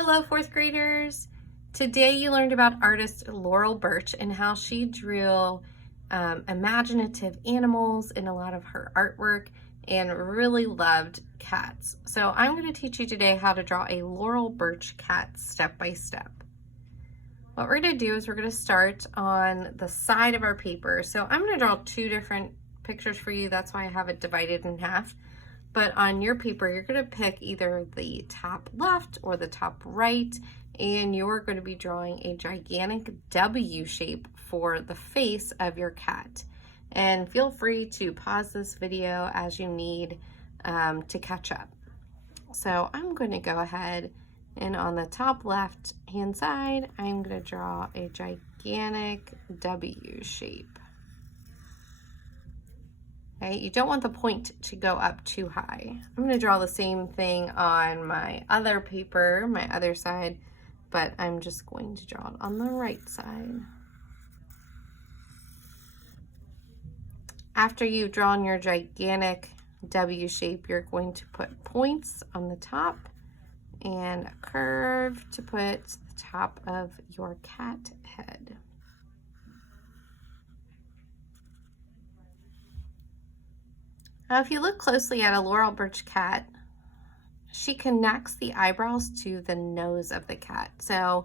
Hello, fourth graders. Today you learned about artist Laurel Burch and how she drew imaginative animals in a lot of her artwork and really loved cats. So I'm going to teach you today how to draw a Laurel Burch cat step by step. What we're going to do is we're going to start on the side of our paper. So I'm going to draw two different pictures for you. That's why I have it divided in half. But on your paper, you're going to pick either the top left or the top right, and you're going to be drawing a gigantic W shape for the face of your cat. And feel free to pause this video as you need to catch up. So I'm going to go ahead and on the top left hand side, I'm going to draw a gigantic W shape. Okay, you don't want the point to go up too high. I'm going to draw the same thing on my other paper, my other side, but I'm just going to draw it on the right side. After you've drawn your gigantic W shape, you're going to put points on the top and a curve to put the top of your cat head. Now, if you look closely at a Laurel Burch cat, she connects the eyebrows to the nose of the cat. So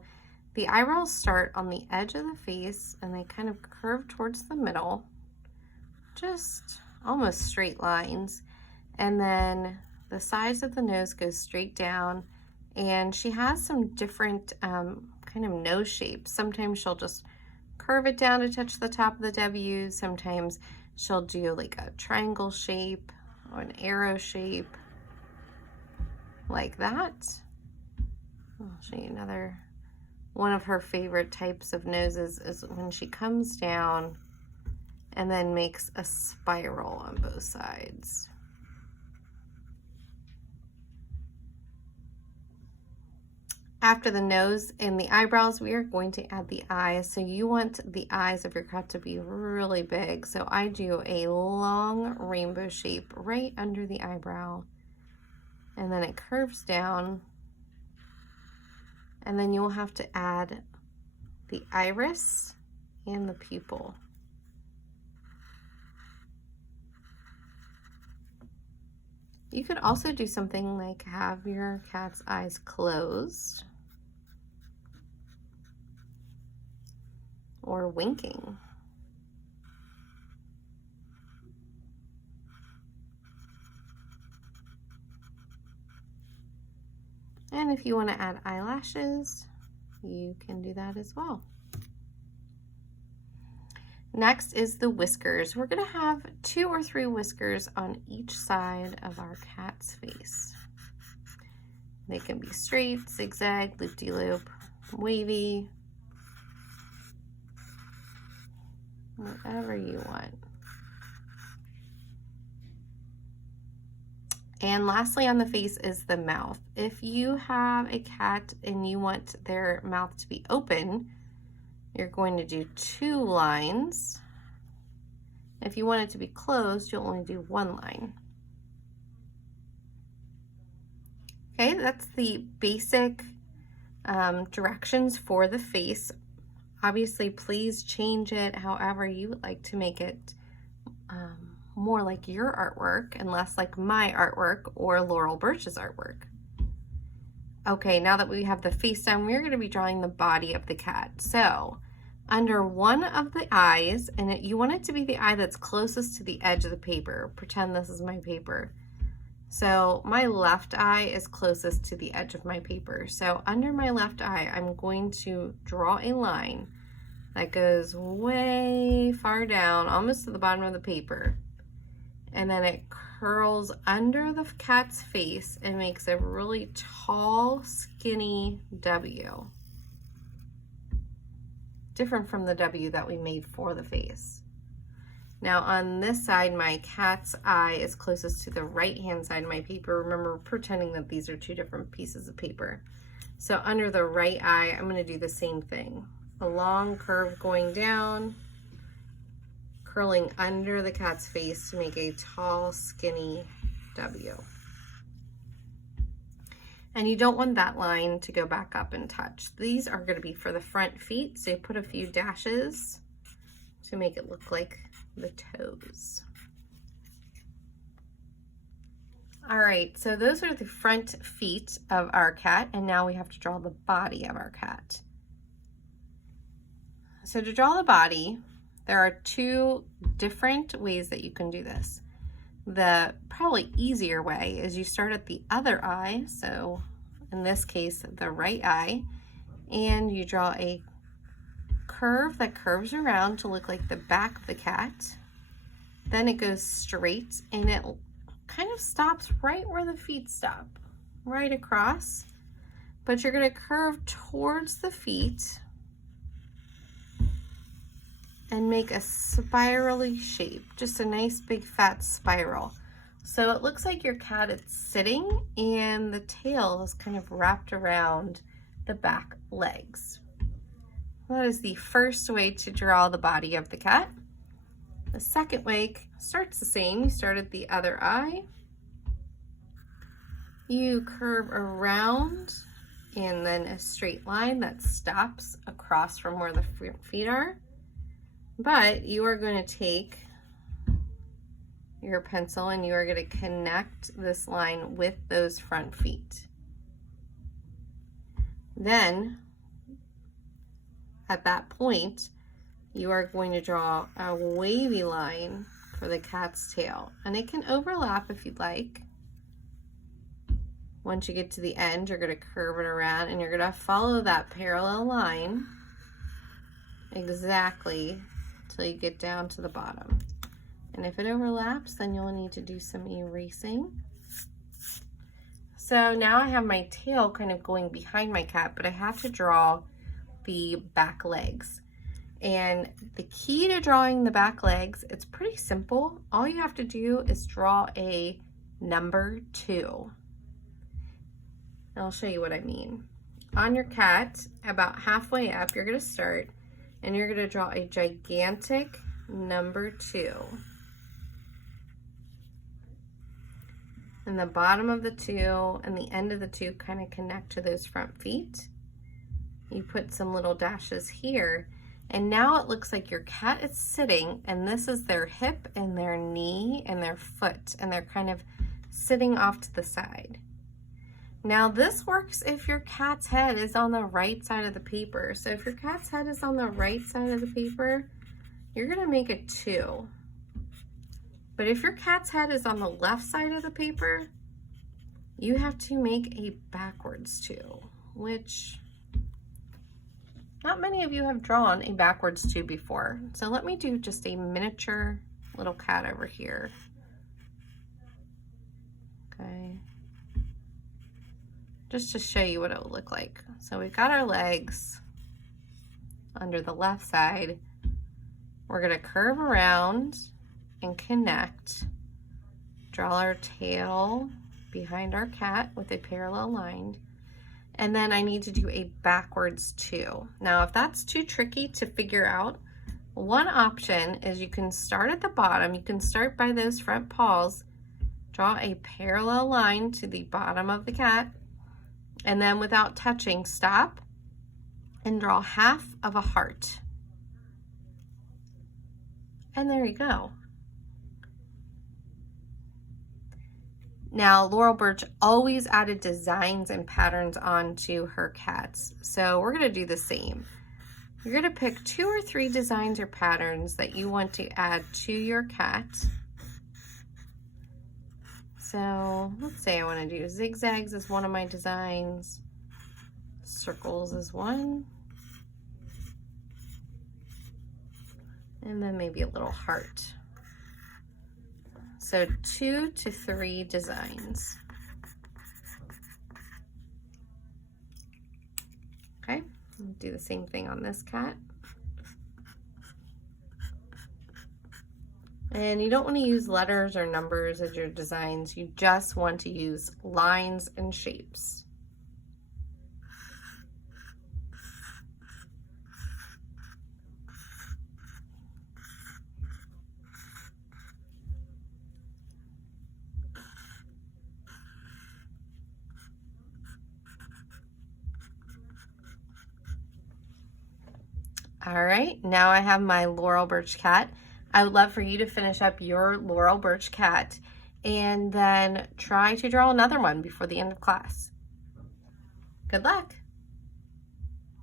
the eyebrows start on the edge of the face and they kind of curve towards the middle, just almost straight lines. And then the sides of the nose go straight down, and she has some different kind of nose shapes. Sometimes she'll just curve it down to touch the top of the W. Sometimes she'll do like a triangle shape or an arrow shape like that. I'll show you another one of her favorite types of noses is when she comes down and then makes a spiral on both sides. After the nose and the eyebrows, we are going to add the eyes. So you want the eyes of your cat to be really big. So I do a long rainbow shape right under the eyebrow, and then it curves down. And then you'll have to add the iris and the pupil. You could also do something like have your cat's eyes closed or winking. And if you want to add eyelashes, you can do that as well. Next is the whiskers. We're going to have 2 or 3 whiskers on each side of our cat's face. They can be straight, zigzag, loop-de-loop, wavy, whatever you want. And lastly on the face is the mouth. If you have a cat and you want their mouth to be open, you're going to do 2 lines. If you want it to be closed, you'll only do 1 line. Okay, that's the basic directions for the face. Obviously, please change it however you would like to make it more like your artwork and less like my artwork or Laurel Burch's artwork. Okay, now that we have the face done, we're going to be drawing the body of the cat. So under one of the eyes, and you want it to be the eye that's closest to the edge of the paper. Pretend this is my paper. So my left eye is closest to the edge of my paper. So under my left eye, I'm going to draw a line that goes way far down, almost to the bottom of the paper. And then it curls under the cat's face and makes a really tall, skinny W. Different from the W that we made for the face. Now on this side, my cat's eye is closest to the right-hand side of my paper. Remember, pretending that these are 2 different pieces of paper. So under the right eye, I'm going to do the same thing. A long curve going down, curling under the cat's face to make a tall, skinny W. And you don't want that line to go back up and touch. These are going to be for the front feet, so you put a few dashes to make it look like the toes. All right, so those are the front feet of our cat, and now we have to draw the body of our cat. So to draw the body, there are two different ways that you can do this. The probably easier way is you start at the other eye, so in this case, the right eye, and you draw a curve that curves around to look like the back of the cat. Then it goes straight and it kind of stops right where the feet stop, right across, but you're going to curve towards the feet and make a spirally shape, just a nice big fat spiral. So it looks like your cat is sitting and the tail is kind of wrapped around the back legs. That is the first way to draw the body of the cat. The second way starts the same. You start at the other eye. You curve around and then a straight line that stops across from where the feet are. But you are going to take your pencil and you are going to connect this line with those front feet. Then, at that point, you are going to draw a wavy line for the cat's tail. And it can overlap if you'd like. Once you get to the end, you're going to curve it around and you're going to follow that parallel line exactly till you get down to the bottom. And if it overlaps, then you'll need to do some erasing. So now I have my tail kind of going behind my cat, but I have to draw the back legs. And the key to drawing the back legs, it's pretty simple. All you have to do is draw a number 2. And I'll show you what I mean. On your cat, about halfway up, you're going to start and you're going to draw a gigantic number 2. And the bottom of the 2 and the end of the 2 kind of connect to those front feet. You put some little dashes here, and now it looks like your cat is sitting, and this is their hip and their knee and their foot, and they're kind of sitting off to the side. Now this works if your cat's head is on the right side of the paper. So if your cat's head is on the right side of the paper, you're going to make a 2. But if your cat's head is on the left side of the paper, you have to make a backwards 2, which not many of you have drawn a backwards 2 before. So let me do just a miniature little cat over here. Okay. Just to show you what it will look like. So we've got our legs under the left side. We're going to curve around and connect, draw our tail behind our cat with a parallel line, and then I need to do a backwards 2. Now if that's too tricky to figure out, one option is you can start at the bottom. You can start by those front paws, draw a parallel line to the bottom of the cat, and then without touching, stop and draw half of a heart. And there you go. Now, Laurel Burch always added designs and patterns onto her cats. So we're going to do the same. You're going to pick 2 or 3 designs or patterns that you want to add to your cat. So let's say I want to do zigzags as one of my designs. Circles is one. And then maybe a little heart. So 2 to 3 designs. Okay, do the same thing on this cat. And you don't want to use letters or numbers as your designs. You just want to use lines and shapes. All right, now I have my Laurel Burch cat. I would love for you to finish up your Laurel Burch cat and then try to draw another one before the end of class. Good luck.